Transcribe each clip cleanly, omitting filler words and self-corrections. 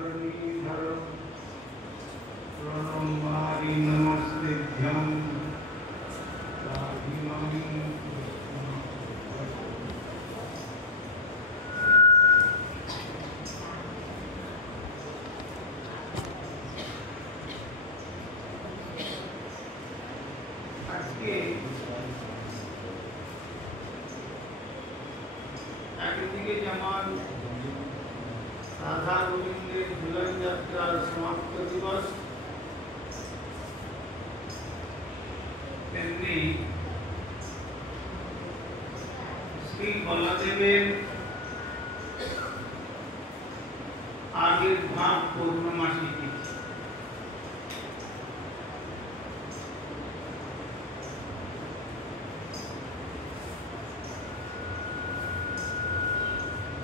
धरणीधर प्रणमामि नमस्तेभ्यं राधिमां আজকে একদিকে যেমন রাধা গোবিন্দের ঝুলন যাত্রার সমাপ্ত দিবস, তেমনি শ্রী বলদেবের আবির্ভাব পূর্ণমাসী তিথি।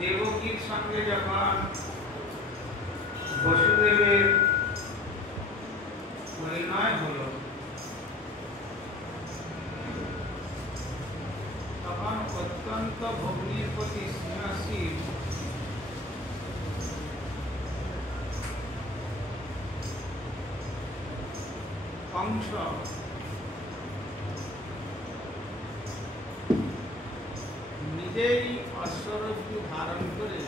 দেবকীর সঙ্গে যখন বসুদেবের পরিণয় হল, তখন অত্যন্ত ভগ্নীর প্রতি স্নেহশীল কংস নিজেই অশ্বরজ্জু ধারণ করে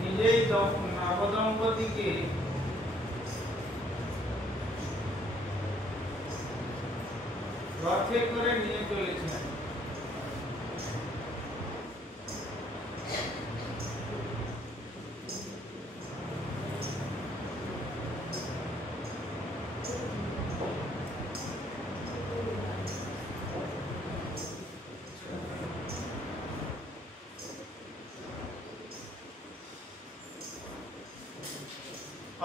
নিজেই নবদম্পতিকে রথে করে নিয়ে চলেছেন।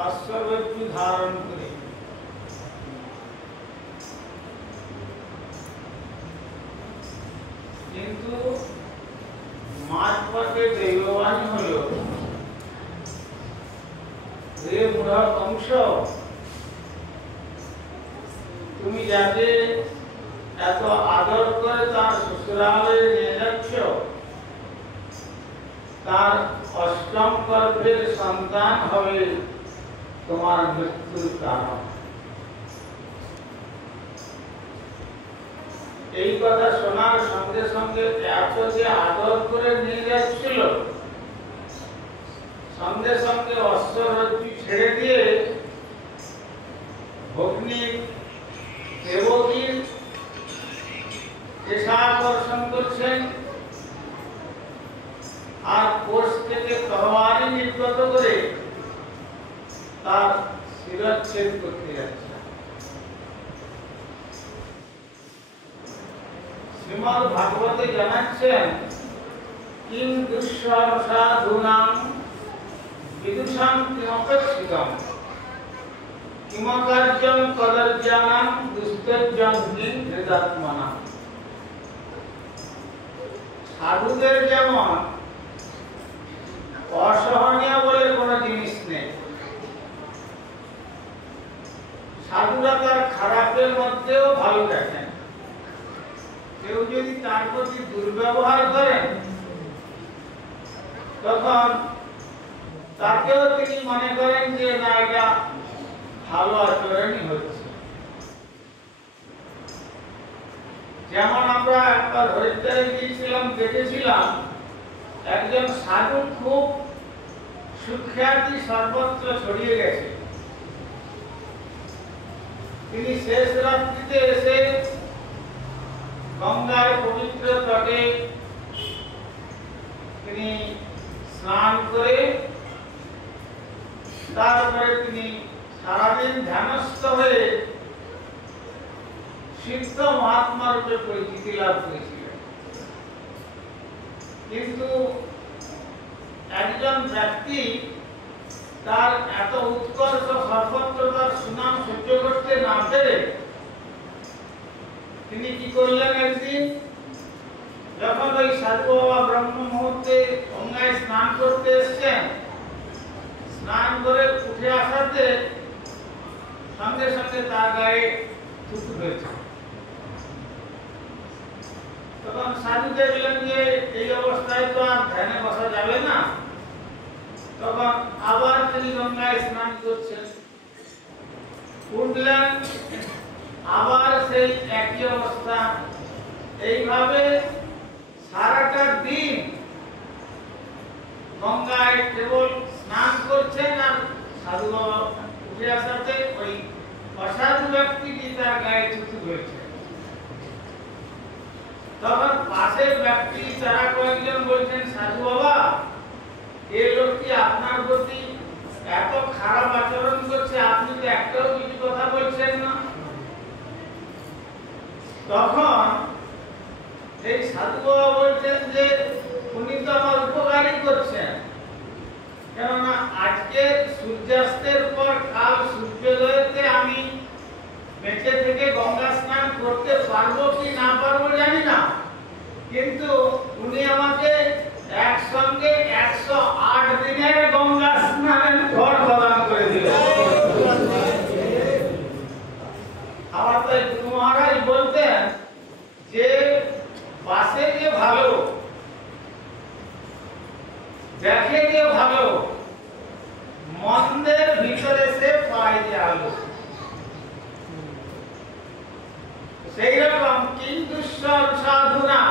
অশ্বরজ্জু ধারণ করে কিন্তু মাঝপথে দৈববাণী হল, হে মূঢ় কংস, তুমি যাকে এত আদর করে তার শ্বশুরালয়ে নিয়ে যাচ্ছ, তার অষ্টম গর্ভের সন্তান হবে তোমার মৃত্যুর কারণ। এই কথা শোনার সঙ্গে সঙ্গে এত যে আদর করে নিয়ে যাচ্ছিল, সঙ্গে সঙ্গে অশ্বরজ্জু ছেড়ে দিয়ে ভগ্নী দেবকীর কেশাকর্ষণ করছেন আর কোষ থেকে তরবারি নির্গত করে তার শিরচ্ছেদ করতে যাচ্ছে। শ্রীমদ্ ভাগবতে জানাচ্ছেন, কিং দুঃসাধূনাং বিদুষাং কিমপেক্ষিতম কিমকার্যং কদর্যানাং দুস্তজ্জং হি হৃদাত্মনাং। সাধুদের যেমন অসহনীয় বলে কোনো জিনিস নেই, সাধুরা তার খারাপের মধ্যেও ভালো দেখেন। কেউ যদি তার প্রতি দুর্ব্যবহার করেন, তখন তাকেও তিনি মনে করেন যে না, এটা ভালো আচরণই হচ্ছে। যেমন আমরা একবার হরিদ্বারে গিয়েছিলাম, দেখেছিলাম একজন সাধু খুব সুখ্যাতি সর্বত্র ছড়িয়ে গেছে। তিনি শেষ রাত্রিতে এসে গঙ্গার পবিত্র তটে তিনি স্নান করে তারপরে তিনি সারাদিন ধ্যানস্থ হয়ে সিদ্ধ মহাত্মা রূপে পরিচিতি লাভ করেছিলেন। কিন্তু একজন ব্যক্তি তার এত উৎকর্ষ সর্বত্রতার সুনাম সহ্য করতে না পেরে তিনি কি করলেন, একদিন যখন ওই সাধু বাবা ব্রহ্ম মুহূর্তে গঙ্গায় স্নান করতে এসছেন, স্নান করে উঠে আসাতে সঙ্গে সঙ্গে তার গায়ে থুতু হয়েছে। তখন সাধু দেখলেন যে এই অবস্থায় তো আর ধ্যানে বসা যাবে না, তখন আবার তিনি গঙ্গায় স্নান করছেন, উঠলেন, আবার সেই একই অবস্থা। এইভাবে সারাটা দিন গঙ্গায় কেবল স্নান করছেন আর সাধু বাবা উঠে আসাতে ওই অসাধু ব্যক্তিটি তার গায়ে থুতু হয়েছে। তখন পাশের ব্যক্তি তারা কয়েকজন বলছেন, সাধু বাবা এই লোকটি আপনার প্রতি এত খারাপ আচরণ করছে, আপনি তো একটাও কিছু কথা বলছেন না। তখন এই সাধু বাবা বলছেন যে উনি তো আমার উপকারই করছেন, কেননা আজকে সূর্যাস্তের পর কাল সূর্যোদয়তে আমি বেঁচে থেকে গঙ্গা স্নান করতে পারবো কি না পারবো জানি না, কিন্তু উনি আমাকে একসঙ্গে 108 দিনের গঙ্গা স্নানের ফল প্রদান করে দিলেন। আমার তাই গুরু মহারাজ বলতেন যে পাশে যে ভালো, দেখে যে ভালো, মন্দের ভিতরে সে পায় যে আলো। সেই রকম কিন্তু সাধুনা,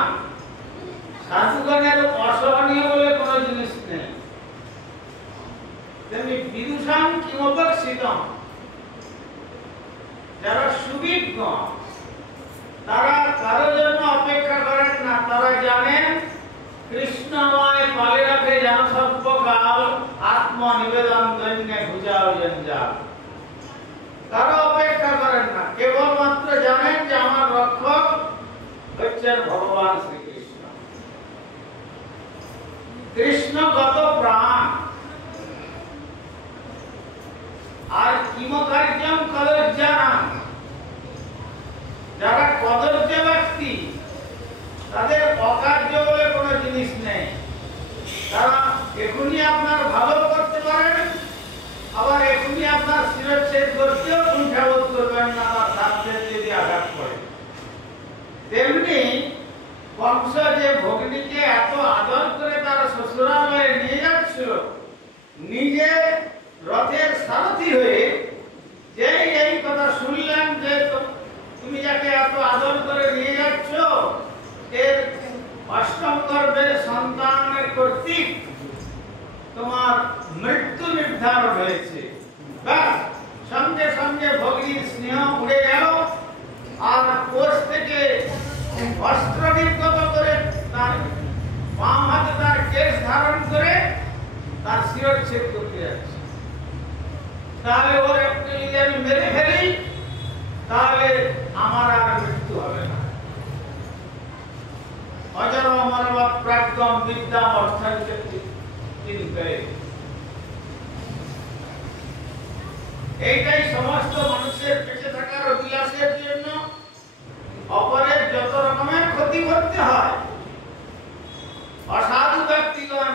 সাধুগণের অসহনীয় বলে কোন জিনিস নেই, তেমনি বিদুষাং কিমপেক্ষিতম, যারা সুবিজ্ঞ তারা কারোর জন্য অপেক্ষা করেন না, তারা জানেন কৃষ্ণ আমায় পালে রাখে যেন সর্বকাল, আত্মনিবেদন জন্যে ভুজাও জঞ্জাল। কারো অপেক্ষা করেন না, কেবলমাত্র জানেন যে আমার রক্ষক হচ্ছেন ভগবান শ্রীকৃষ্ণ। কৃষ্ণগত প্রাণ। আর কিমকার্যম কদর্যানাম, যারা কদর্য ব্যক্তি তাদের অকার্য বলে কোনো জিনিস নেই। তারা এখনই আপনার ভালো করতে পারেন, আবার এখনই আপনার শিরচ্ছেদ করতেও কুণ্ঠাবোধ করবেন না, তার স্বার্থের যদি আঘাত করে। তেমনি কংস যে ভগ্নীকে এত আদর করে তার শ্বশুরালয়ে নিয়ে যাচ্ছিল, নিজে রথের সারথি হয়ে যে এই কথা শুনলেন যে তুমি যাকে এত আদর করে নিয়ে যাচ্ছ, এর অষ্টম গর্ভের সন্তানের কর্তৃক তোমার মৃত্যু নির্ধারণ হয়েছে, ব্যাস সঙ্গে সঙ্গে ভগ্নীর স্নেহ উড়ে গেল, আর কোষ থেকে অস্ত্র নির্গত করে তার বাম হাতে তার কেশ ধারণ করে তার শিরচ্ছেদ করতে যাচ্ছে। তাহলে ওর একটু যদি আমি মেরে ফেলি তাহলে আমার আর মৃত্যু হবে না। অজর অমর প্রাজ্ঞম বিদ্যাম অর্থাৎ এইটাই সমস্ত মানুষের বেঁচে থাকার অভিলাষের জন্য অপরের যত রকমের ক্ষতি করতে হয়, অসাধু ব্যক্তিগণ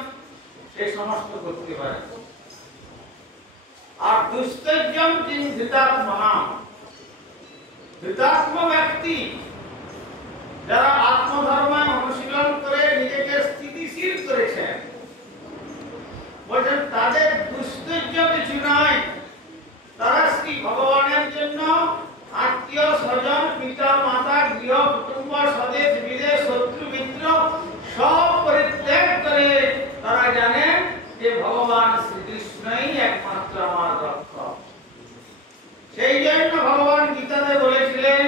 সেই সমস্ত করতে পারে। আর দুস্তৈর্যম কিং ধৃতাত্মনা, ধৃতাত্ম ব্যক্তি যারা আত্মধর্ম অনুশীলন করে নিজেকে স্থিতিশীল করেছেন, বলছেন তাদের দুস্তৈর্য কিছু নয়, তারা শ্রী ভগবানের জন্য আত্মীয় স্বজন, পিতা মাতা, গৃহ কুটুম্ব, স্বদেশ বিদেশ, শত্রু মিত্র সব পরিত্যাগ করে তারা জানেন যে ভগবান শ্রীকৃষ্ণই একমাত্র আমার রক্ষক। সেই জন্য ভগবান গীতাতে বলেছিলেন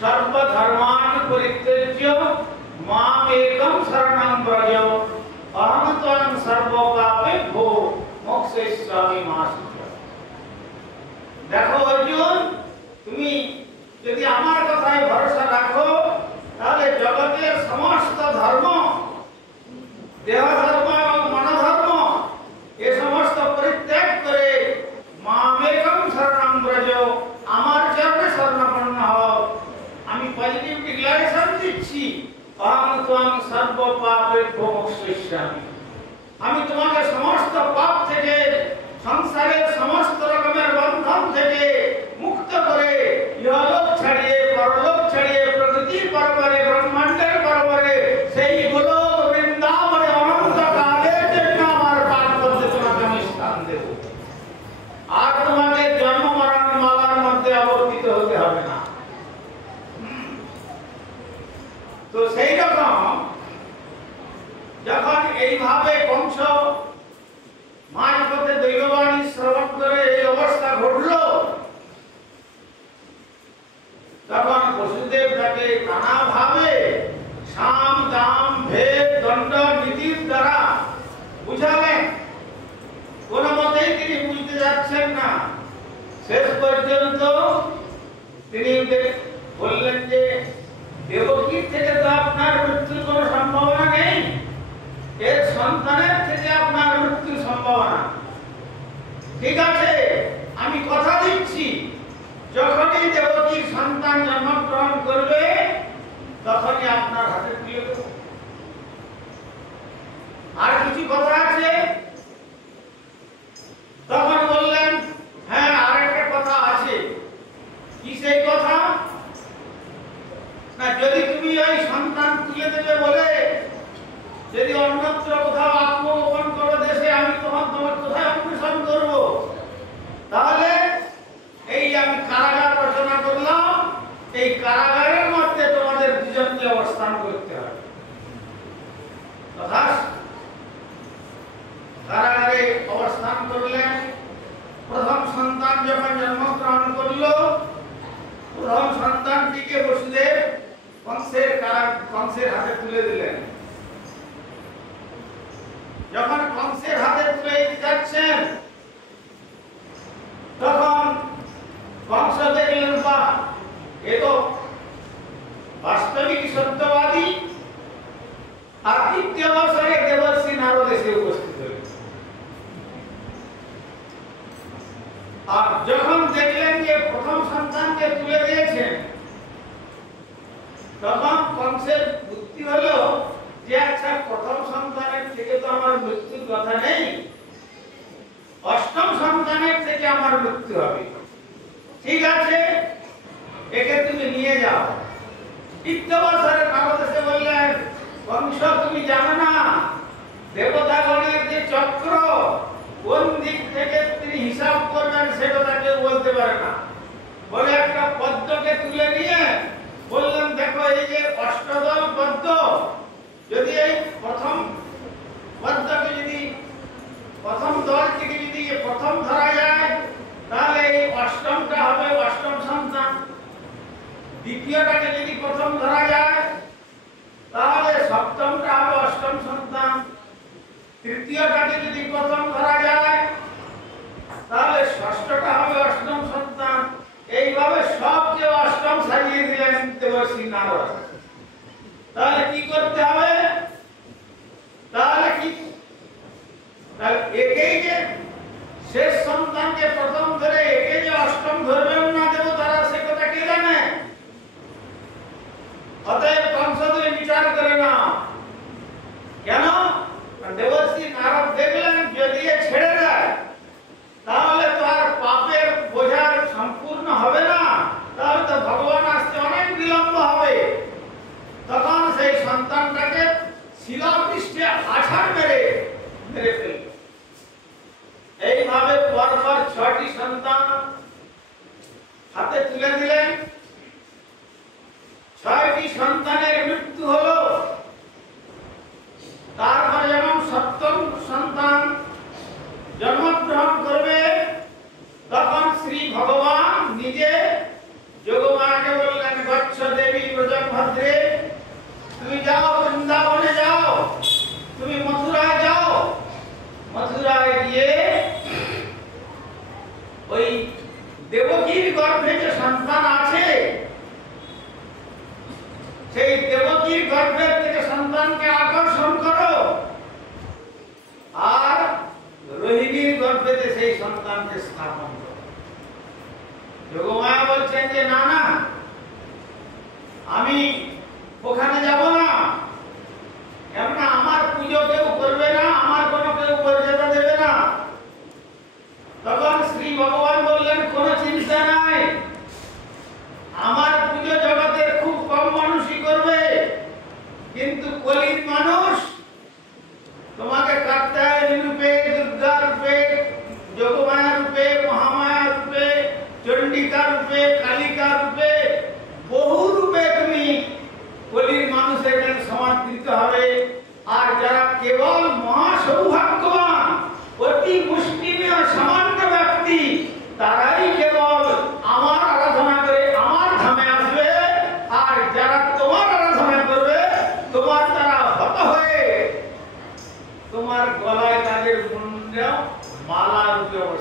সর্বধর্মান পরিত্যজ্য মাম একম শরণং ব্রজ অহং ত্বং সর্বপাপেভ্যো মোক্ষয়িষ্যামি মা শুচঃ। দেখো অর্জুন, তুমি যদি আমার কথায় ভরসা রাখো তাহলে জগতের সমস্ত ধর্ম, দেহ ধর্ম এবং মনোধর্ম এ সমস্ত পরিত্যাগ করে পরিত্রাণায় আমি তোমাকে সমস্ত পাপ থেকে, সংসারের সমস্ত রকমের বন্ধন থেকে মুক্ত করে ইহলোক ছাড়িয়ে পরলোক ছাড়িয়ে প্রকৃতির পরবরে, ব্রহ্মাণ্ডের পরবরে সেই গোলক বৃন্দাবনে অনন্ত কালের জন্য আমার পাঠ করতে তোমাকে আমি স্থান দেব। আর তোমাকে জন্ম মরণ মালার মধ্যে আবর্তিত হতে হবে না। তো সেই রকম যখন এইভাবে কংস মাঝপথে দৈববাণী শ্রবণ করে এই অবস্থা ঘটল, তখন বসুদেব তাকে নানাভাবে সাম দাম ভেদ দণ্ড নীতির দ্বারা বুঝালেন। কোনো মতেই তিনি বুঝতে যাচ্ছেন না। শেষ পর্যন্ত তিনি বললেন যে দেবকীর থেকে তো আপনার মৃত্যুর কোনো সম্ভাবনা নেই, এর সন্তানের থেকে আপনার মৃত্যুর সম্ভাবনা। ঠিক আছে, আমি কথা দিচ্ছি যখনই দেবকীর সন্তান জন্মগ্রহণ করবে তখনই আপনার হাতে তুলে দেব। আর কিছু কথা আছে? তখন বললেন হ্যাঁ আরেকটা কথা আছে। কি সেই কথা? না, যদি তুমি ওই সন্তান তুলে দেবে বলে যদি অন্যত্র কোথাও আত্মগোপন করো দেশে, আমি তখন তোমার কোথায় অন্বেষণ করব? তাহলে এই আমি কারাগার রচনা করলাম, এই কারাগারের মধ্যে তোমাদের দুজনকে অবস্থান করতে হবে। কারাগারে অবস্থান করলেন। প্রথম সন্তান যখন জন্মগ্রহণ করল, প্রথম সন্তানটিকে বসুদেব কংসের হাতে তুলে দিলেন। যখন কংসের হাতে তুলে দিতে যাচ্ছেন তখন কংস দেখলেন বা এ তো বাস্তবিক সত্যবাদী। আর দ্বিতীয় বছরে দেবর্ষি নারদ এসে উপস্থিত হলেন। আর যখন দেখলেন যে প্রথম সন্তানকে তুলে দিয়েছেন তখন কংসের বুদ্ধি হলো যে আচ্ছা প্রথম সন্তানের থেকে তো আমার মৃত্যুর কথা নেই, অষ্টম সন্তানের থেকে আমার মৃত্যু হবে। ঠিক আছে, একে তুমি নিয়ে যাও। দ্বিতীয় বছরে নারদ এসে বললেন কংস তুমি জানো না দেবতাগণের যে চক্র কোন দিক থেকে তিনি হিসাব করবেন সে কথা কেউ বলতে পারে না। বলে একটা পদ্মকে তুলে নিয়ে বললেন দেখো এই যে অষ্টদল পদ্ম, যদি এই প্রথম পদ্মকে যদি প্রথম দলটিকে যদি প্রথম ধরা যায় তাহলে এই অষ্টমটা হবে অষ্টম সন্তান। দ্বিতীয়টাকে যদি প্রথম ধরা যায় তাহলে সপ্তমটা হবে অষ্টম সন্তান। তৃতীয়টাকে যদি প্রথম ধরা যায় তাহলে ষষ্ঠটা হবে অষ্টম সন্তান। এইভাবে সবকে অষ্টম সাজিয়ে দিলেন দেবর্ষি নারদ। তাহলে কি করতে হবে? তাহলে কি একেই যে শেষ সন্তানকে প্রথম ধরে একে যে অষ্টম ধরবেন না দেব তারা সে কথা কে জানে? অতএব কংস তুমি বিচার করে না। কেন? দেবর্ষি নারদ দেখলেন যদি ছেড়ে দেয় তাহলে তো আর পাপের বোঝা সম্পূর্ণ হবে না, তাহলে তো ভগবান আসতে অনেক বিলম্ব হবে। তখন সেই সন্তানটাকে শিলাপৃষ্ঠে আছাড় মেরে ফেলবে। এইভাবে পরপর 6টি সন্তান হাতে তুলে দিলেন। 6টি সন্তানের মৃত্যু হলো। তারপর যখন সপ্তম সন্তান জন্মগ্রহণ করবে তখন শ্রী ভগবান নিজে যোগমায়াকে বললেন গচ্ছ দেবী ব্রজভদ্রে, তুমি যাও বৃন্দাবনে যাও, তুমি মথুরায় যাও। মথুরায় গিয়ে ওই দেবকীর গর্ভে যে সন্তান আছে সেই দেবকীর গর্ভের থেকে সন্তানকে আকর্ষণ করো আর রোহিণীর গর্ভেতে সেই সন্তানকে স্থাপন করো। যোগমায়া বলছেন যে না না আমি ওখানে যাব না, কেননা আমার পুজো কেউ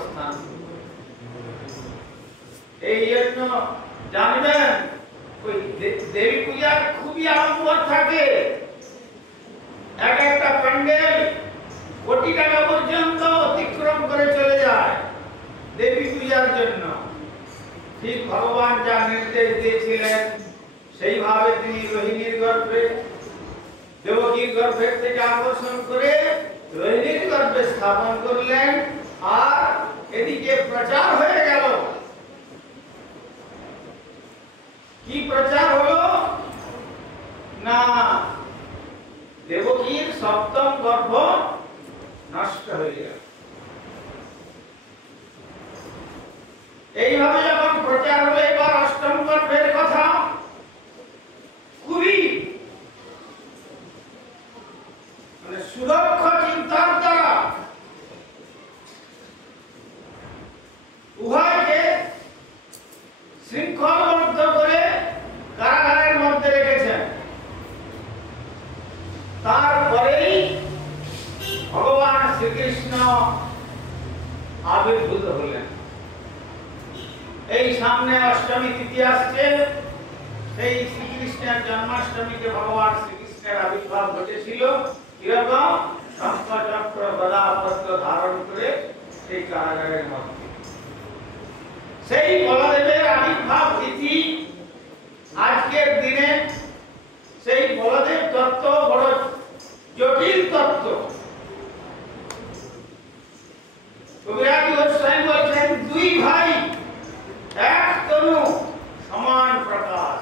অবস্থান। এই জন্য জানবেন ওই দেবী পূজার খুবই আড়ম্বর থাকে। এক একটা প্যান্ডেল কোটি টাকা পর্যন্ত অতিক্রম করে চলে যায় দেবী পূজার জন্য। ঠিক ভগবান যা নির্দেশ দিয়েছিলেন সেইভাবে তিনি রোহিণীর গর্ভে দেবকীর গর্ভের থেকে আকর্ষণ করে রোহিণীর গর্ভে স্থাপন করলেন। আর এদিকে প্রচার হয়ে গেল। কি প্রচার হলো না, দেবকীর সপ্তম গর্ভ নষ্ট হয়ে গেল। এইভাবে যখন প্রচার হলো, এবার অষ্টম গর্ভের কথা খুবই সুদক্ষ চিন্তার দ্বারা উভয়কে শৃঙ্খলবদ্ধ করে কারাগারের মধ্যে রেখেছেন। তারপরেই ভগবান শ্রীকৃষ্ণ আবির্ভূত হলেন। এই সামনে অষ্টমী তিথি আসছে, সেই শ্রীকৃষ্ণের জন্মাষ্টমীতে ভগবান শ্রীকৃষ্ণের আবির্ভাব ঘটেছিল। কিরকম? শঙ্খ চক্র গদা পদ্ম ধারণ করে সেই কারাগারের মধ্যে। সেই বলদেবের আবির্ভাব তিথি আজকের দিনে। সেই বলদেব তত্ত্ব বড় জটিল তত্ত্ব। কবিরাজ গোস্বামী বলছেন, দুই ভাই এক তনু সমান প্রকাশ।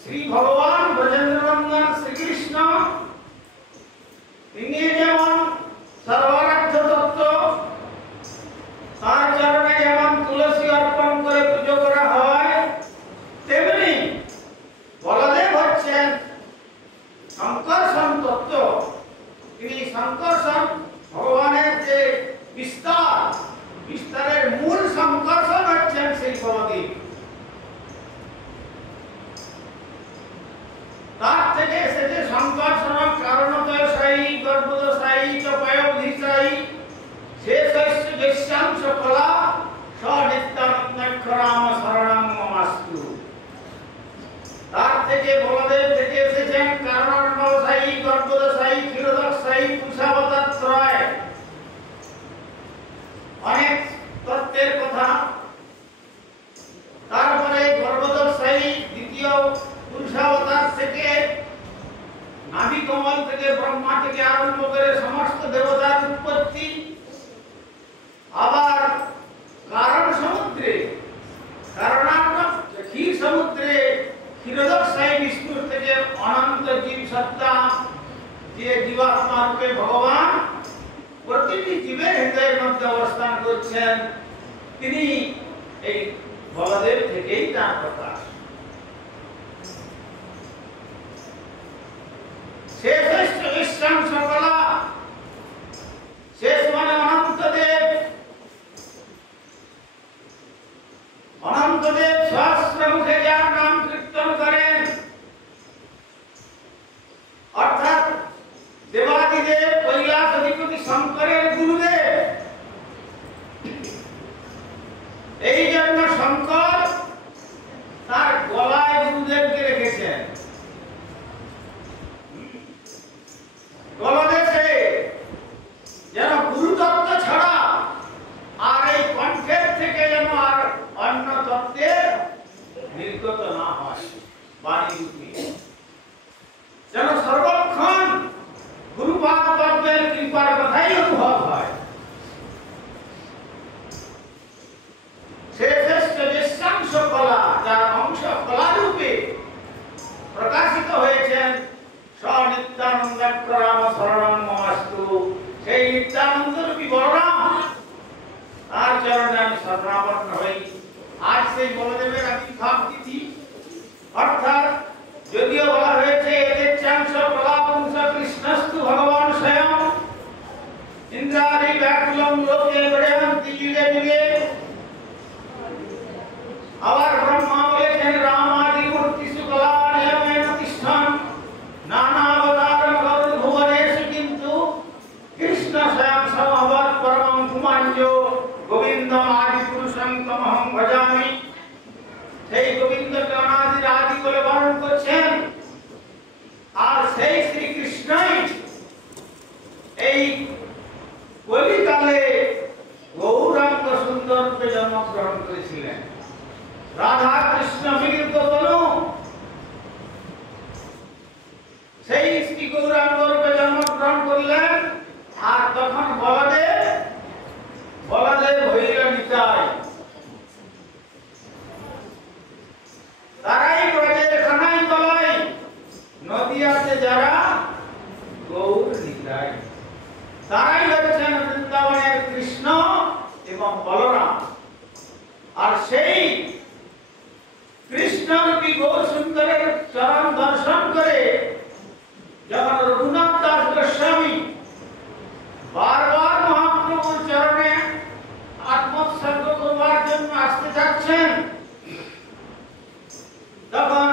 শ্রী ভগবান ব্রজেন্দ্রনন্দন শ্রীকৃষ্ণ তিনি যেমন সর্বারাধ্য তত্ত্ব, তার চরণে যেমন তুলসী অর্পণ করে পুজো করা হয়, তেমনি বলদেব হচ্ছেন সংকর্ষণ তত্ত্ব। তিনি সংকর্ষণ, ভগবানের যে বিস্তার, বিস্তারের মূল সংকর্ষণ হচ্ছেন সেই বলদেব। তার থেকে এসেছে সংকর্ষণ কারণতয়সায়ী গর্ভদশায়ী চ পয়োবধিসায়ী শেষস্য যস্যাংশ কলা স নিত্যানন্দক্ষরাম শরণং মমাস্তু। তার থেকে বলদেব থেকে এসেছেন কারণান্বসায়ী গর্ভদশায়ী ক্ষীরোদকশায়ী পুষাবতার ত্রয়। অনেক তত্ত্বের কথা। তারপরে গর্ভদশায়ী দ্বিতীয় পুরুষাবতার থেকে নাভি কমল থেকে ব্রহ্মা থেকে আরম্ভ করে সমস্ত দেবতার উৎপত্তি। আবার কারণ সমুদ্রে, ক্ষীর সমুদ্রে ক্ষীরোদকশায়ী বিষ্ণুর থেকে অনন্ত জীব সত্তা, যে জীবাত্মা রূপে ভগবান প্রতিটি জীবের হৃদয়ের মধ্যে অবস্থান করছেন, তিনি এই বলদেব থেকেই তার প্রকাশ। শেষস্য যস্যাংশ কলা, শেষ মানে অনন্তদেব। অনন্তদেব সহস্র মুখে যার নাম কীর্তন করেন, অর্থাৎ দেবাদিদেব কৈলাস অধিপতি শঙ্করের গুরুদেব। এই জন্য শঙ্কর তার গলায় গুরুদেবকে রেখেছেন। গলদেশে যেন গুরুতত্ত্ব ছাড়া আর এই কণ্ঠের থেকে যেন আর অন্য তত্ত্বের নির্গত না হয় বাণী রূপে, যেন সর্বক্ষণ গুরুপাদ তত্ত্বের কৃপার কথাই অনুভব হয়। শেষস্য যস্যাংশ কলা, যার অংশ কলা রূপে প্রকাশিত হয়েছেন স নিত্যানন্দক্ষরাম শরণং মমাস্তু। সেই নিত্যানন্দ রূপী বলরাম, তার চরণে আমি শরণাপন্ন হই। আজ সেই বলদেবের আবির্ভাব তিথি। অর্থাৎ যদিও বলা হয়েছে এতেচ্ছাংশ প্রলাপুংস কৃষ্ণস্তু ভগবান স্বয়ং ইন্দ্রাদি ব্যাকুলং লোকে বেড়েন্তি যুগে যুগে। আবার ব্রহ্মা বলেছেন রামাদি মূর্তিষু কলা নিয়মেন তিষ্ঠন নানা অবতার গরুর ভুবনেষু কিন্তু তারাই হচ্ছেন বৃন্দাবনের কৃষ্ণ এবং বলরাম। আর সেই কৃষ্ণরূপী গৌর সুন্দরের চরণ দর্শন করে যখন রঘুনাথ দাস গোস্বামী বারবার মহাপ্রভুর চরণে আত্মোৎসর্গ করবার জন্য আসতে চাচ্ছেন, তখন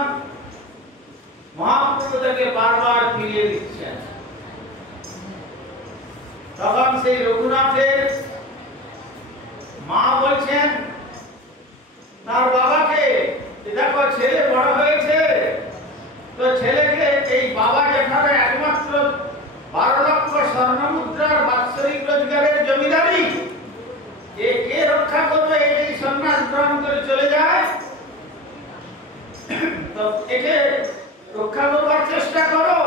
মহাপ্রভু তাকে বারবার ফিরিয়ে দিচ্ছেন। তখন সেই রঘুনাথের মা বলছেন তার বাবাকে, দেখো ছেলে বড় হয়েছে, তো ছেলেকে এই বাবা যেখানে একমাত্র 12 লক্ষ স্বর্ণ মুদ্রার বাৎসরিক রোজগারের জমিদারি, কে রক্ষা করবে? এই সন্ন্যাস গ্রহণ করে চলে যায়, তো একে রক্ষা করবার চেষ্টা করো।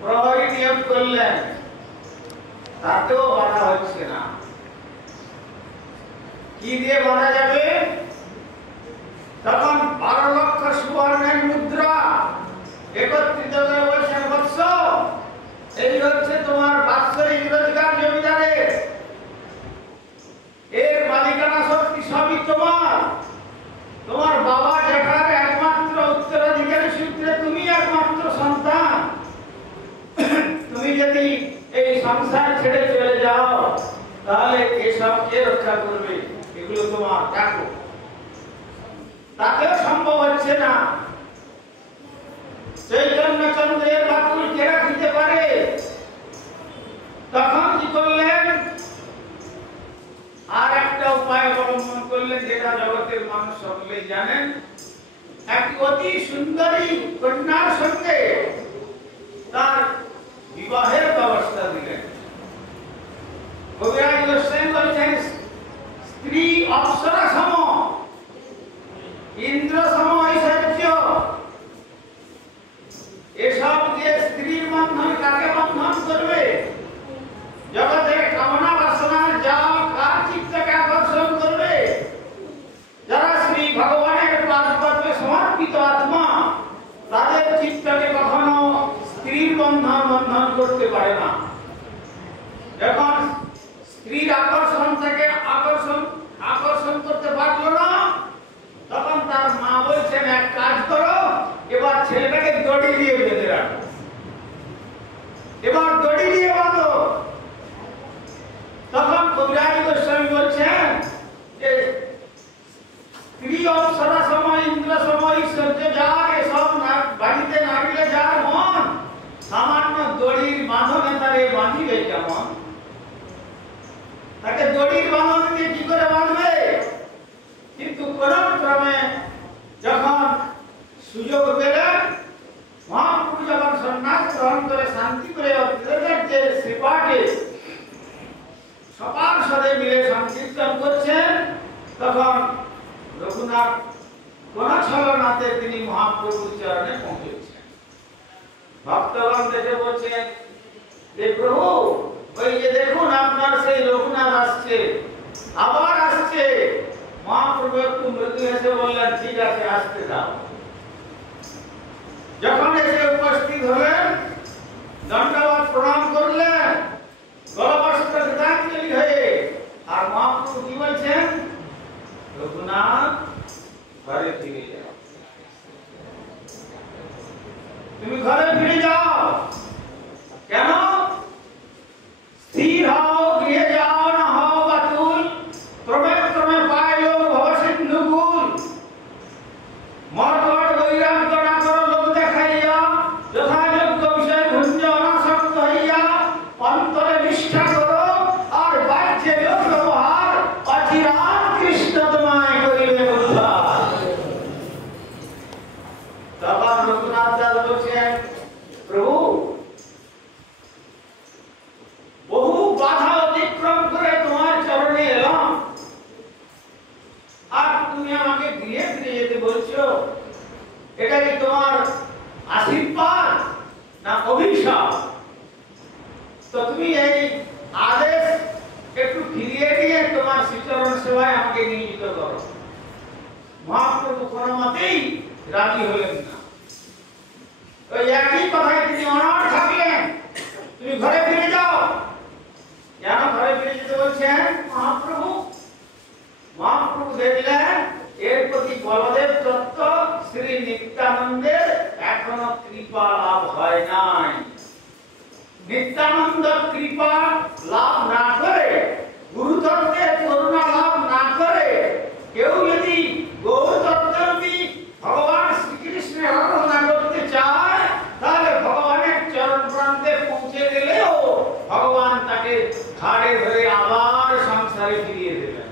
প্রহরী নিয়োগ করলেন, তাতেও বাধা হচ্ছে না। কি দিয়ে বাধা যাবে? তখন 12 লক্ষ সুবর্ণের মুদ্রা একত্রিত করে বলছেন, বৎস, এই হচ্ছে তোমার বাৎসরিক রোজগার জমিদারের, এর মালিকানা শক্তি সবই তোমার। তোমার বাবা জ্যাঠার একমাত্র উত্তরাধিকারী সূত্রে তুমি একমাত্র সন্তান। তুমি যদি এই সংসার ছেড়ে চলে যাও, তাহলে এসব কে রক্ষা করবে? এগুলো তোমার, দেখো। তাতেও সম্ভব হচ্ছে না। চৈতন্য চন্দ্রের বাতুল কে রাখিতে পারে? তখন কি করলেন? আর একটা উপায় অবলম্বন করলেন, যেটা জগতের মানুষ সকলেই জানেন। একটি অতি সুন্দরী কন্যার সঙ্গে তার বিবাহের ব্যবস্থা দিলেন। কবিরাজ গোস্বামী বলছেন, স্ত্রী অপ্সরা সম, ইন্দ্র সম ঐশ্বর্য। এসব দিয়ে স্ত্রীর বন্ধন কাকে বন্ধন করবে? জগতের কামনা বাসনার জাল কার চিত্তকে আকর্ষণ করবে? যারা শ্রী ভগবানের পাদপদ্মে সমর্পিত আত্মা, তাদের চিত্তকে কখনো স্ত্রীর বন্ধন করতে পারে না। যখন স্ত্রীর আকর্ষণ থেকে আকর্ষণ করতে পারলো না, তখন তার মা বলছেন, এক কাজ করো, এবার ছেলেটাকে দড়ি দিয়ে বেঁধে রাখো, এবার দড়ি দিয়ে বাঁধো। তখন কবিরাজ গোস্বামী বলছেন যে স্ত্রী অপ্সরা সময়, ইন্দ্র সময়, ঐশ্বর্য যার, এসব বাড়িতে না গেলে যার মন, সামান্য দড়ির বাঁধনে তারে বাঁধিবে কেমন? তাকে দড়ির বাঁধন দিয়ে কি করে বাঁধবে? কিন্তু কোন ক্রমে যখন সুযোগ পেলেন, মহাপ্রভু যখন সন্ন্যাস গ্রহণ করে শান্তি করে যে শ্রীপাঠে সবার সাথে মিলে সংকীর্তন করছেন, তখন রঘুনাথ কোন ছলনাতে তিনি মহাপ্রভুর চরণে পৌঁছেছেন। ভক্তগণ দেখে বলছেন যে প্রভু, ওই যে দেখুন আপনার সেই রঘুনাথ আসছে, আবার আসছে। মহাপ্রভু একটু মৃদু হেসে বললেন, ঠিক আছে, আসতে দাও। যখন এসে উপস্থিত হলেন, দণ্ডবত প্রণাম করলেন, গলবস্ত্র গীতাঞ্জলি হয়ে, আর মহাপ্রভু কি বলছেন? রঘুনাথ, ঘরে ফিরে যাও, তুমি ঘরে ফিরে যাও। কেন? স্থির হও, গৃহে যাও, না হও বাতুল, ক্রমে ক্রমে পায় লোক ভব সিন্ধু কুল। মর্কট বৈরাগ্য না করো লোক দেখাইয়া, যথাযোগ্য বিষয় ভুঞ্জ অনাসক্ত হইয়া, অন্তরে নিষ্ঠা করো, আর বাহ্যে লোক ব্যবহার, অচিরাৎ কৃষ্ণ তোমায় করিবে উদ্ধার। তখন রঘুনাথ দাস বলছেন, প্রভু, বহু বাধা অতিক্রম করে তোমার চরণে এলাম, আর তুমি আমাকে ধীরে ধীরে যেতে বলছো। এটা কি তোমার আশীর্বাদ না অভিশাপ? তো তুমি এই আদেশ একটু ফিরিয়ে দিয়ে তোমার শ্রীচরণ সেবায় আমাকে নিয়োজিত করো। মহাপ্রভু কোনো মতেই রাজি হলেন না। ওই একই কথায় তিনি অনড় থাকলেন। নিত্যানন্দ কৃপা লাভ না করে, গুরুতত্ত্বের করুণা লাভ না করে কেউ যদি গৌরতত্ত্বরূপী ভগবান শ্রীকৃষ্ণের আরাধনা করতে চায়, তাহলে ভগবানের চরণ প্রান্তে পৌঁছে গেলেও ভগবান তাকে ঘাড়ে ধরে আবার সংসারে ফিরিয়ে দেবেন।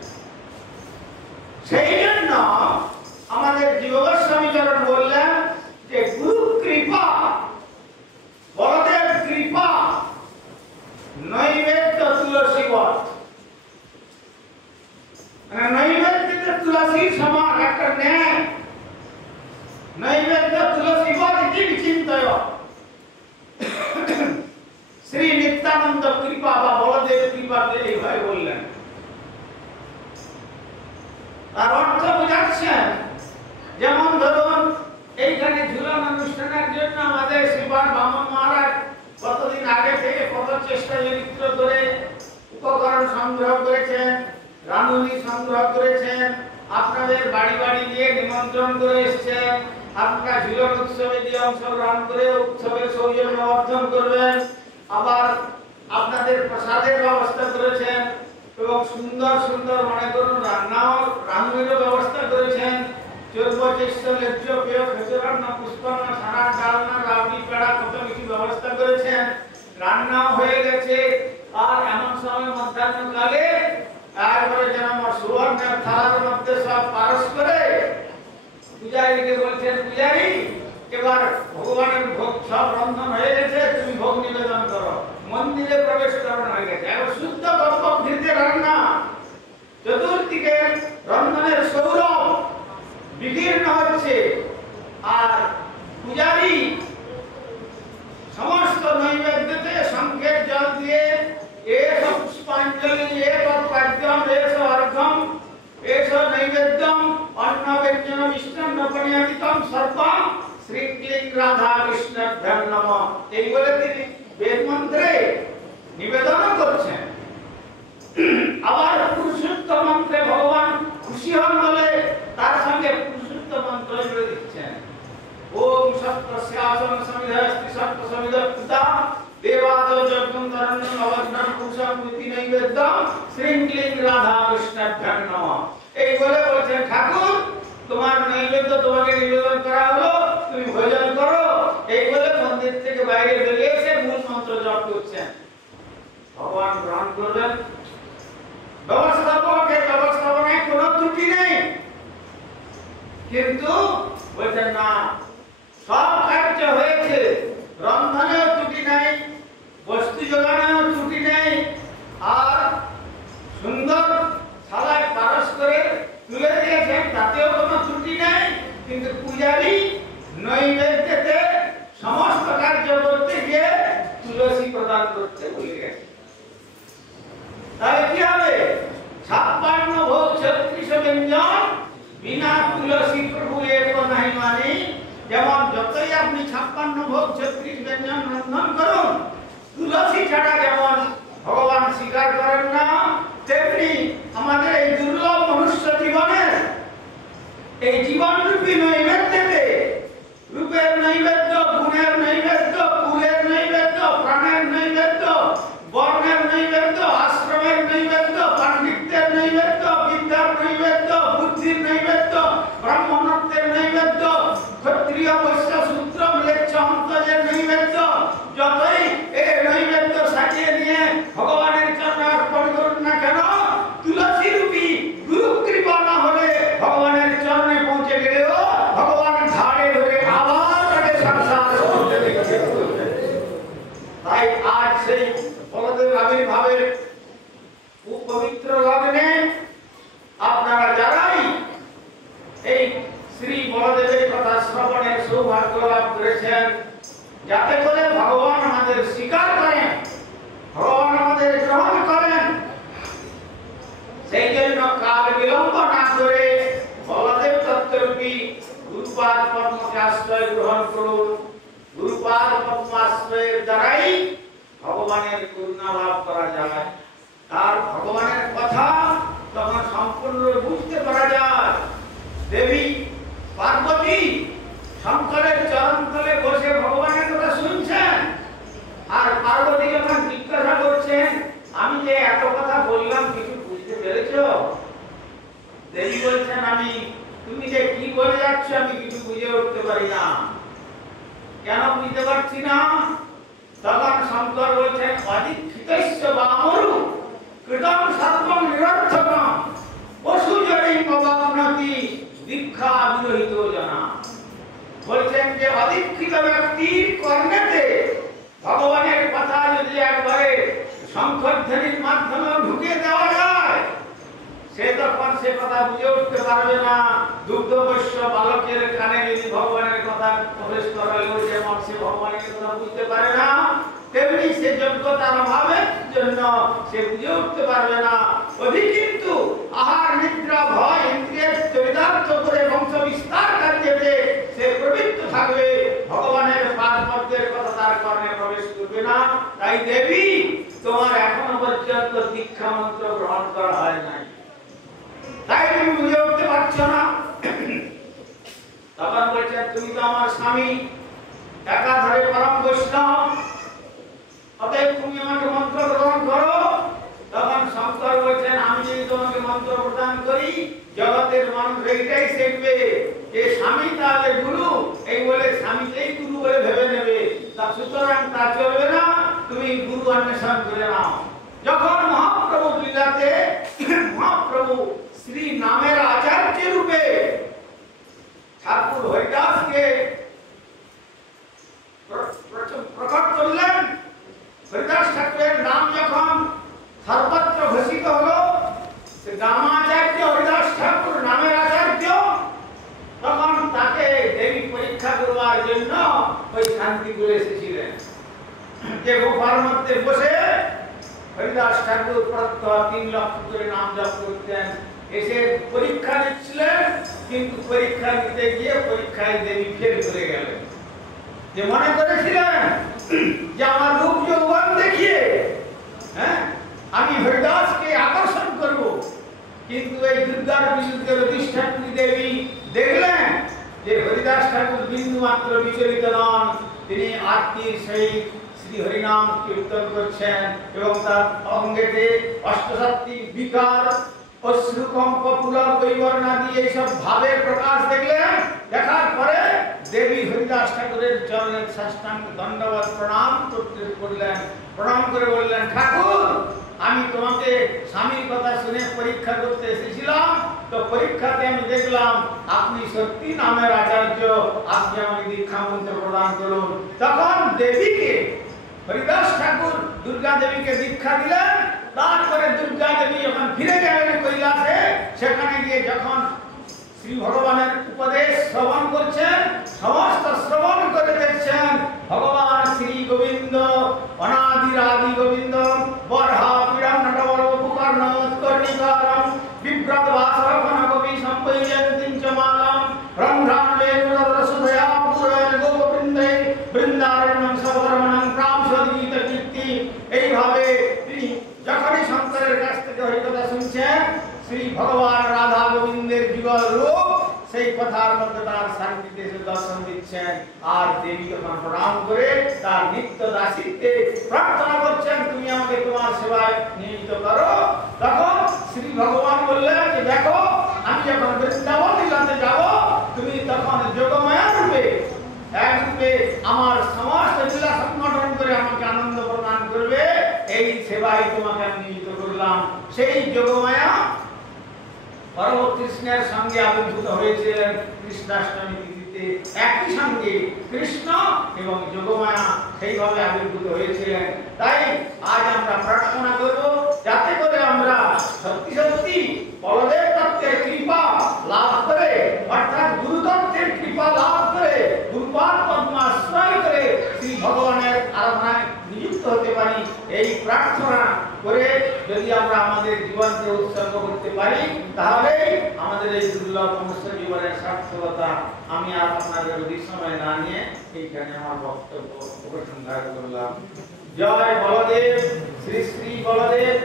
সেই জন্য আমাদের জীবগোস্বামী চরণ বললেন যে গুরু কৃপা, বলদেব কৃপা, নৈবেদ্য তুলসী বট, নৈবেদ্যতে তুলসীর সমান একটা ন্যায়, নৈবেদ্য তুলসী বট কি চিন্তয় শ্রী নিত্যানন্দ কৃপা বা বলদেব কৃপাকে এইভাবে বললেন। তার অর্থ বোঝাচ্ছেন, যেমন ধরুন এইখানে ঝুলন অনুষ্ঠানের জন্য আমাদের শ্রীপাদ বামন মহারাজ কতদিন আগে থেকে কত চেষ্টা চরিত্র করে উপকরণ সংগ্রহ করেছেন, রাঁধুনি সংগ্রহ করেছেন, আপনাদের বাড়ি বাড়ি গিয়ে নিমন্ত্রণ করে এসেছেন, আপনারা ঝুলন উৎসবে দিয়ে অংশগ্রহণ করে উৎসবের সৌজন্য অর্জন করবেন, আবার আপনাদের প্রসাদের ব্যবস্থা করেছেন এবং সুন্দর সুন্দর মনে করুন রান্নার ব্যবস্থা করেছেন, চর্বচিষ্ঠ লেজ্জ পেয় খেচুরান্ন পুষ্পান্ন ছানা ডালনা রাবড়ি পেড়া কত কিছু ব্যবস্থা করেছেন, রান্নাও হয়ে গেছে। আর এমন সময় মধ্যাহ্নকালে তারপরে যেন আমার সুবর্ণের থালার মধ্যে সব পারস করে পূজারীকে বলছেন, পূজারী এবার ভগবানের ভোগ সব রন্ধন হয়ে গেছে, তুমি ভোগ নিবেদন করো। মন্দিরে প্রবেশ করানো হয়ে গেছে, এবার শুদ্ধ গল্পে রান্না, চতুর্দিকে রন্ধনের সৌরভ বিকীর্ণ হচ্ছে। আর পূজারী সমস্ত নৈবেদ্যতে শঙ্খের জল দিয়ে এস পুষ্পাঞ্জলি এস পাদ্যম এস অর্ঘ্যম এস নৈবেদ্যম অন্ন ব্যঞ্জন মিষ্টান্ন পনিয়াদিতম সর্বম শ্রীক্লিং রাধা কৃষ্ণাভ্যাম নমঃ, এই বলে তিনি বেদ মন্ত্রে নিবেদন করছেন। আবার পুরুষোত্তম মন্ত্রে ভগবান খুশি হন বলে তার সঙ্গে পুরুষোত্তম মন্ত্র জুড়ে দিচ্ছেন। ওম সত্যস্যাসন সমিধস্তি সত্য সমিধপিতা দেবাদো যজ্ঞম তরণ্যম অবঘ্নম পুরুষম ইতি নৈবেদ্যম শ্রীক্লিং রাধা কৃষ্ণাভ্যাম নমঃ, এই বলে বলছেন ঠাকুর তোমার নৈবেদ্য তোমাকে নিবেদন করা হলো, তুমি ভোজন করো। এই বলে মন্দির থেকে বাইরে বেরিয়ে এসে মূল মন্ত্র জপ করছেন, ভগবান গ্রহণ করবেন। ব্যবস্থাপকের ব্যবস্থাপনায় কোনো ত্রুটি নেই, কিন্তু বলছেন না সব কার্য হয়েছে, রন্ধনেও ত্রুটি নেই, বস্তু যোগানেও ত্রুটি নেই, আর সুন্দর থালায় পারস করে তুলে দিয়েছেন তাতেও কোনো ত্রুটি নেই, কিন্তু পূজারী নৈবেদ্যতে সমস্ত কার্য করতে গিয়ে তুলসী প্রদান করতে ভুলে গেছে। তাহলে কি হবে? 56 ভোগ 36 ব্যঞ্জন বিনা তুলসী প্রভু এক নাই মানি। যেমন যতই আপনি 56 ভোগ 36 ব্যঞ্জন রন্ধন করুন, তুলসী ছাড়া যেমন ভগবান স্বীকার করেন না, তেমনি আমাদের এই দুর্লভ মনুষ্য জীবনে এই জীবনরূপী নৈবেদ্যতে রূপের নৈবেদ্য, গুণের নৈবেদ্য, কুলের নৈবেদ্য, প্রাণের নৈবেদ্য, বর্ণের নৈবেদ্য, আশ্রমের নৈবেদ্য, পাণ্ডিত্যের নৈবেদ্য, বিদ্যার নৈবেদ্য, বুদ্ধির নৈবেদ্য, ব্রাহ্মণত্বের নৈবেদ্য, ক্ষত্রিয় বৈশ্য শূদ্র ম্লেচ্ছ অন্তজের নৈবেদ্য, যতই এই নৈবেদ্য সাজিয়ে নিয়ে ভগবানের চরণে অর্পণ করুন না কেন, তুলসী রূপী গুরু কৃপা না হলে ভগবানের চরণে পৌঁছে গেলেও ভগবান ঘাড়ে ধরে আবার তাকে সংসার করতে নিক্ষেপ করবেন। তাই আজ সেই বলদেব আবির্ভাবের পবিত্র লগ্নে আপনারা যারাই এই শ্রী বলদেবের কথা শ্রবণের সৌভাগ্য লাভ করেছেন, যাতে করে ভগবান আমাদের স্বীকার করেন, ভগবান আমাদের গ্রহণ করেন, সেই জন্য কাল বিলম্ব না করে বলদেব তত্ত্বরূপী গুরুপাদ পদ্মকে আশ্রয় গ্রহণ করুন। গুরুপাদ পদ্ম আশ্রয়ের দ্বারাই ভগবানের করুণা লাভ করা যায়। তার ভগবানের কথা তখন সম্পূর্ণ বুঝতে পারা যায়। দেবী পার্বতী শঙ্করের চরণ তলে বসে ভগবানের কথা শুনছেন, আর পার্বতীকে বলে যাচ্ছে আমি কিছু বুঝে উঠতে পারি না। কেন বুঝতে পারছি না? তখন শঙ্কর বলছেন অদীক্ষিতস্য বামরু কৃতম সর্বং নিরর্থকম পশুজনৈ পবাপ্নতি দীক্ষা বিরহিত জনা। বলছেন যে অদীক্ষিত ব্যক্তির কর্ণেতে ভগবানের কথা যদি একবারে শঙ্খধ্বনির মাধ্যমে ঢুকিয়ে দেওয়া যায়, সে তখন সে কথা বুঝে উঠতে পারবে না। দুগ্ধবশ্য বালকের কানে যদি ভগবানের কথা প্রবেশ করালেও যেমন সে ভগবানের কথা বুঝতে পারে না, তেমনি সে যোগ্যতার অভাবের জন্য সে বুঝে উঠতে পারবে না। অধিক কিন্তু আহার নিদ্রা ভয় ইন্দ্রিয়ের চরিতার্থ করে বংশ বিস্তার কার্যে সে প্রবৃত্ত থাকবে, ভগবানের পাদপদ্মের কথা তার কর্ণে প্রবেশ করবে না। তাই দেবী, তোমার এখনো পর্যন্ত দীক্ষা মন্ত্র গ্রহণ করা হয় নাই, তাই তুমি বুঝে উঠতে পারছো না। তখন বলছেন তুমি তো আমার স্বামী, একাধারে পরম বৈষ্ণব, অতএব তুমি আমাকে মন্ত্র গ্রহণ করো। তখন শঙ্কর বলছেন আমি যদি তোমাকে মন্ত্র প্রদান করি, জগতের মানুষ এইটাই শিখবে যে স্বামী তাহলে গুরু, এই বলে স্বামীকেই গুরু বলে ভেবে নেবে। তা সুতরাং তা চলবে না, তুমি গুরু অন্বেষণ করে নাও। যখন মহাপ্রভু লীলাতে মহাপ্রভু শ্রী নামের আচার্য রূপে ঠাকুর হরিদাসকে প্রকট করলেন, হরিদাস ঠাকুরের নাম যখন সর্বত্র ঘোষিত হলো, নামাচার্য হরিদাস ঠাকুর নামের আচার্য, তখন তাকে দেবী পরীক্ষা করবার জন্য ওই শান্তিপুরে এসেছিলেন। যে গোপার মধ্যে বসে হরিদাস ঠাকুর প্রত্যহ 3 লক্ষ করে নাম জপ করতেন, এসে পরীক্ষা নিচ্ছিলেন। কিন্তু পরীক্ষা নিতে গিয়ে পরীক্ষায় দেবী ফেল করে গেলেন। যে মনে করেছিলেন যে আমার রূপ যৌবন দেখিয়ে আমি হরিদাসকে আকর্ষণ করব, কিন্তু এই দুর্গার বিরুদ্ধে অধিষ্ঠাত্রী দেবী দেখলেন যে হরিদাস ঠাকুর বিন্দু মাত্র বিচলিত নন, তিনি আত্মীর সহিত শ্রী হরিনাম কীর্তন করছেন এবং তার অঙ্গেতে অষ্টসাত্ত্বিক বিকার, অশ্রুকম্প, পুলক, বৈবর্ণাদি এইসব ভাবের প্রকাশ দেখলেন। দেখার পরে দেবী হরিদাস ঠাকুরের চরণে সাষ্টাঙ্গ দণ্ডবত প্রণাম করলেন। প্রণাম করে বললেন, ঠাকুর আমি তোমাকে স্বামীর কথা শুনে পরীক্ষা করতে এসেছিলাম, তো পরীক্ষাতে আমি দেখলাম আপনি সত্যি নামের আচার্য, আপনি আমাকে দীক্ষা মন্ত্র প্রদান করুন। তখন দেবীকে হরিদাস ঠাকুর দুর্গা দেবীকে দীক্ষা দিলেন। তারপরে দুর্গা দেবী যখন ফিরে গেলেন কৈলাসে, সেখানে গিয়ে যখন শ্রী ভগবানের উপদেশ শ্রবণ করছেন, সমস্ত শ্রবণ করে দেখছেন ভগবান শ্রী গোবিন্দ অনাদির আদি গোবিন্দ বরহা পীড়ম নটবর উপকর্ণ উৎকর্ণিকারম বিভ্রত ভাসরকন কবি সম্পয়ন্তিং চ মালাম রন্ধ্রান বেনুরসুধয়া পুরন গোপবৃন্দে বৃন্দারণ্যং সবরমণং প্রামসদীত কীর্তি। এইভাবে তিনি যখনই শঙ্করের কাছ থেকে হরিকথা শুনছেন, শ্রী ভগবান রাধা গোবিন্দের যুগল রূপ সেই কথার মধ্যে তার শান্তিতে দর্শন দিচ্ছেন। আর দেবী তখন প্রণাম করে তার নিত্য দাসীকে প্রার্থনা করছেন তুমি আমাকে তোমার সেবায় নিয়োজিত করো। তখন শ্রী ভগবান বললেন যে দেখো আমি যখন বৃন্দাবন লীলাতে যাব, তুমি তখন যোগমায়া রূপে এক রূপে আমার সমস্ত লীলা সংগঠন করে আমাকে আনন্দ প্রদান করবে, এই সেবায় তোমাকে আমি নিয়োজিত করলাম। সেই যোগমায়া পরম কৃষ্ণের সঙ্গে আবির্ভূত হয়েছিলেন কৃষ্ণাষ্টমী তিথিতে। একই সঙ্গে কৃষ্ণ এবং যোগমায়া সেইভাবে আবির্ভূত হয়েছিলেন। তাই আজ আমরা প্রার্থনা করব যাতে করে আমরা সত্যি সত্যি বলদেব তত্ত্বের কৃপা লাভ করে, অর্থাৎ গুরুতত্ত্বের কৃপা লাভ করে, গুরুপাদ পদ্ম আশ্রয় করে শ্রী ভগবানের আরাধনায় নিযুক্ত হতে পারি। এই প্রার্থনা করে যদি আমরা আমাদের জীবনকে উৎসর্গ করতে পারি, তাহলে আমাদের এই দুর্লভ মনুষ্য জীবনের সার্থকতা। আমি আর আপনাদের অধিক সময় না নিয়ে এইখানে আমার বক্তব্য উপসংহার করলাম। জয় বলদেব, শ্রী শ্রী বলদেব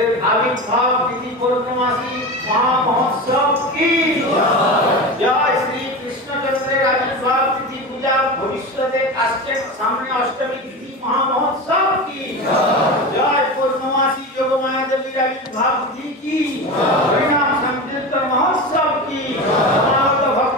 এর আবির্ভাব তিথি পূর্ণমাসী মহামহোৎসব কি জয়। শ্রী কৃষ্ণচন্দ্রের আবির্ভাব তিথি পূজা ভবিষ্যতে আসছে সামনে অষ্টমী তিথি মহামহোৎসব কি জয়। পূর্ণমাসী যোগমায়া দেবীর আবির্ভাব তিথি কি, হরিনাম সংকীর্তন মহোৎসব কি, ভক্ত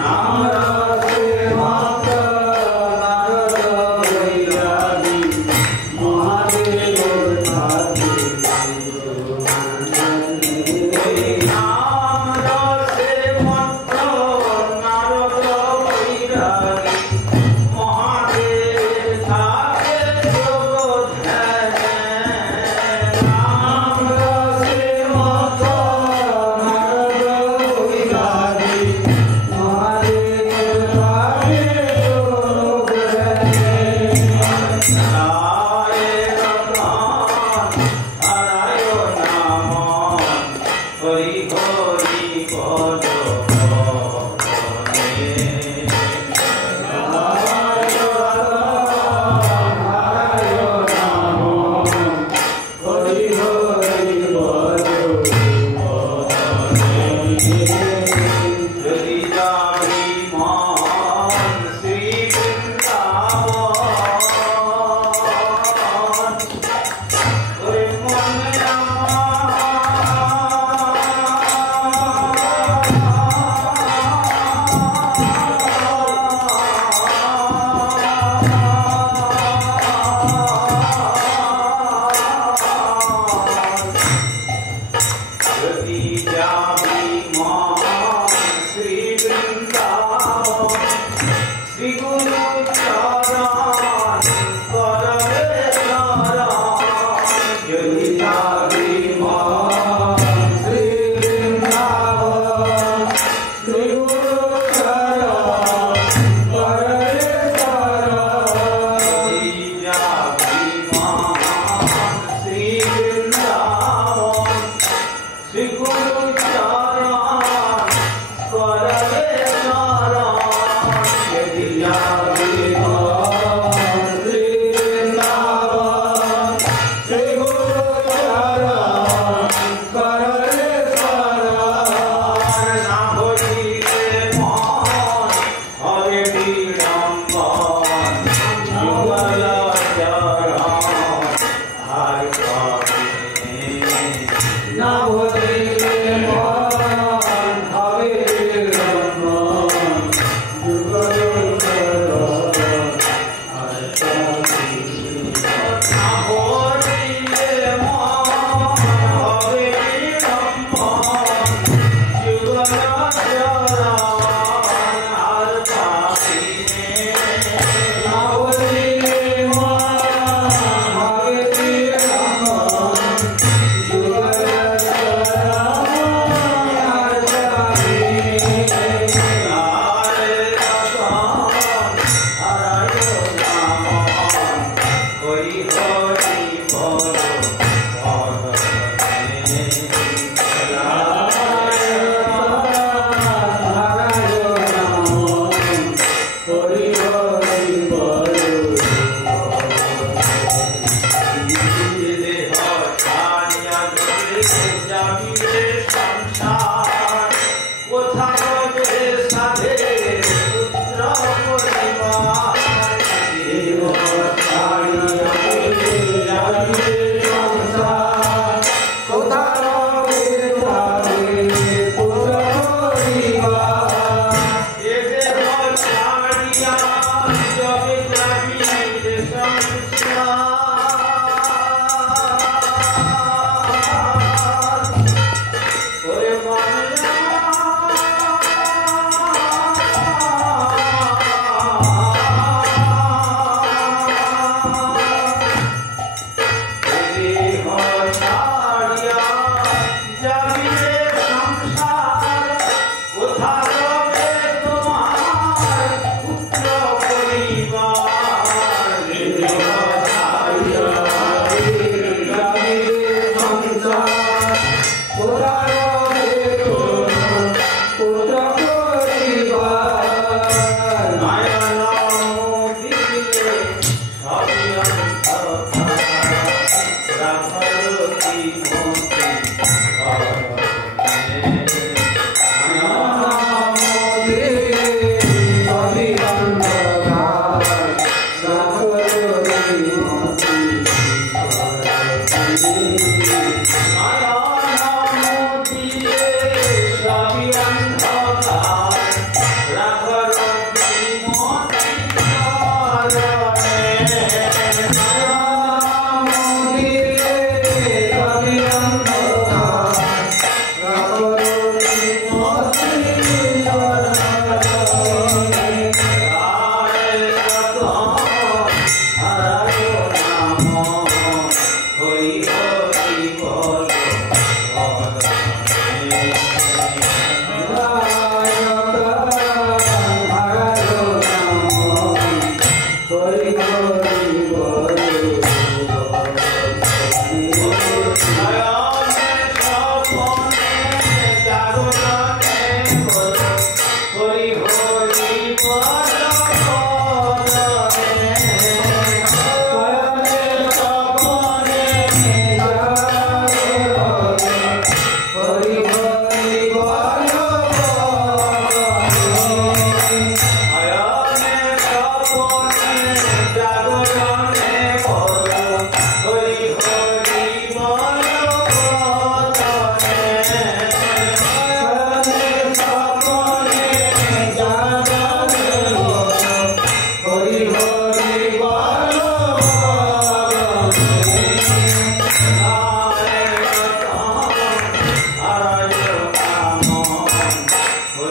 Nara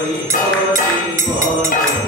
Hori Hori Bol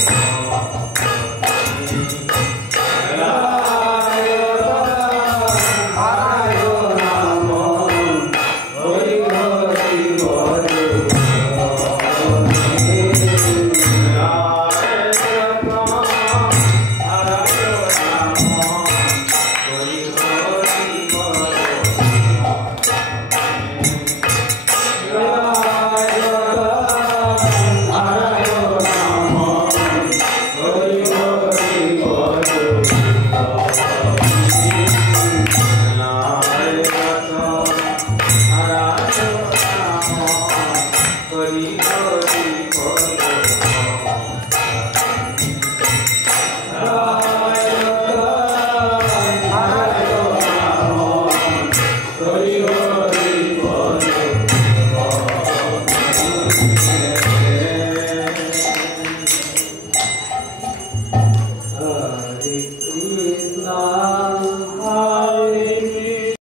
Hari